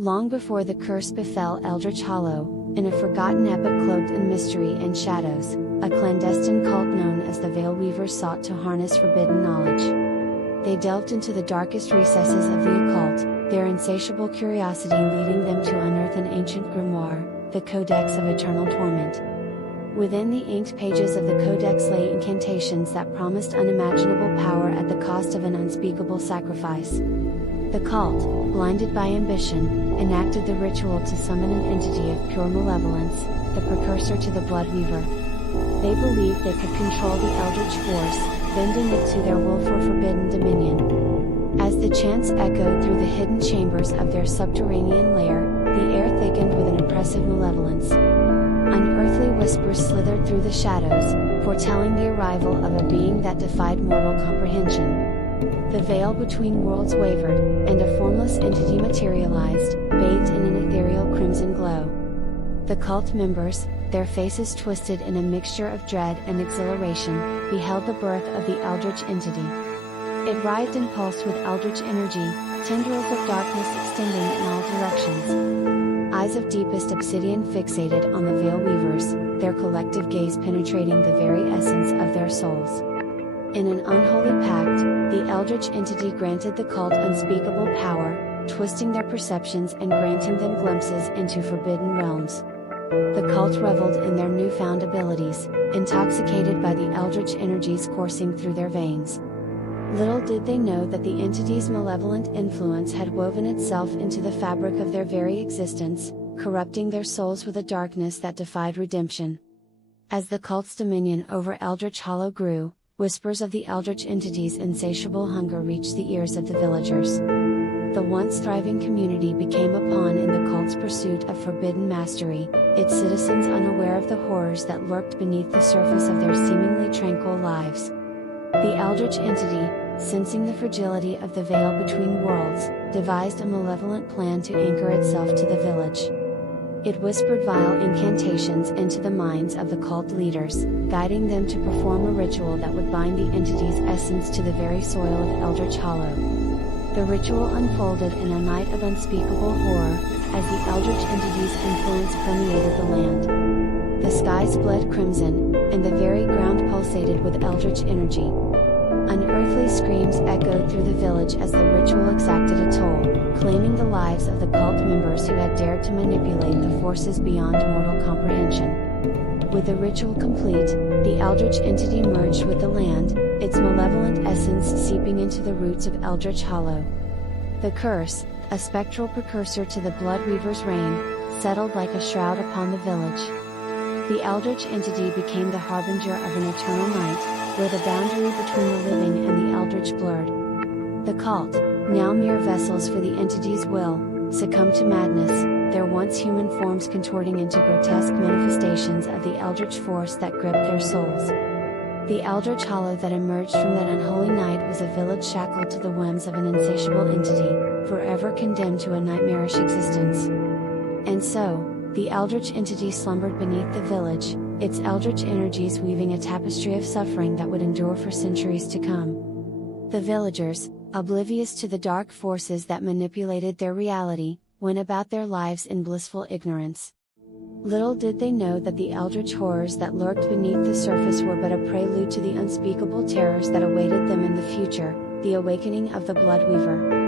Long before the curse befell Eldritch Hollow, in a forgotten epic cloaked in mystery and shadows, a clandestine cult known as the Veil Weavers sought to harness forbidden knowledge. They delved into the darkest recesses of the occult, their insatiable curiosity leading them to unearth an ancient grimoire, the Codex of Eternal Torment. Within the inked pages of the Codex lay incantations that promised unimaginable power at the cost of an unspeakable sacrifice. The cult, blinded by ambition, enacted the ritual to summon an entity of pure malevolence, the precursor to the Bloodweaver. They believed they could control the Eldritch force, bending it to their will for forbidden dominion. As the chants echoed through the hidden chambers of their subterranean lair, the air thickened with an oppressive malevolence. Unearthly whispers slithered through the shadows, foretelling the arrival of a being that defied mortal comprehension. The veil between worlds wavered, and a formless entity materialized, bathed in an ethereal crimson glow. The cult members, their faces twisted in a mixture of dread and exhilaration, beheld the birth of the Eldritch entity. It writhed and pulsed with Eldritch energy, tendrils of darkness extending in all directions. Eyes of deepest obsidian fixated on the Veil Weavers, their collective gaze penetrating the very essence of their souls. In an unholy pact, the Eldritch entity granted the cult unspeakable power, twisting their perceptions and granting them glimpses into forbidden realms. The cult reveled in their newfound abilities, intoxicated by the Eldritch energies coursing through their veins. Little did they know that the entity's malevolent influence had woven itself into the fabric of their very existence, corrupting their souls with a darkness that defied redemption. As the cult's dominion over Eldritch Hollow grew, whispers of the Eldritch entity's insatiable hunger reached the ears of the villagers. The once thriving community became a pawn in the cult's pursuit of forbidden mastery, its citizens unaware of the horrors that lurked beneath the surface of their seemingly tranquil lives. The Eldritch entity, sensing the fragility of the veil between worlds, devised a malevolent plan to anchor itself to the village. It whispered vile incantations into the minds of the cult leaders, guiding them to perform a ritual that would bind the entity's essence to the very soil of Eldritch Hollow. The ritual unfolded in a night of unspeakable horror, as the Eldritch entity's influence permeated the land. The skies bled crimson, and the very ground pulsated with Eldritch energy. Unearthly screams echoed through the village as the ritual exacted a toll, claiming the lives of the cult members who had dared to manipulate the forces beyond mortal comprehension. With the ritual complete, the Eldritch entity merged with the land, its malevolent essence seeping into the roots of Eldritch Hollow. The curse, a spectral precursor to the Bloodweaver's reign, settled like a shroud upon the village. The Eldritch entity became the harbinger of an eternal night, where the boundary between the living and the Eldritch blurred. The cult, now mere vessels for the entity's will, succumbed to madness, their once human forms contorting into grotesque manifestations of the Eldritch force that gripped their souls. The Eldritch Hollow that emerged from that unholy night was a village shackled to the whims of an insatiable entity, forever condemned to a nightmarish existence. And so, the Eldritch entity slumbered beneath the village, its Eldritch energies weaving a tapestry of suffering that would endure for centuries to come. The villagers, oblivious to the dark forces that manipulated their reality, went about their lives in blissful ignorance. Little did they know that the Eldritch horrors that lurked beneath the surface were but a prelude to the unspeakable terrors that awaited them in the future, the awakening of the Bloodweaver.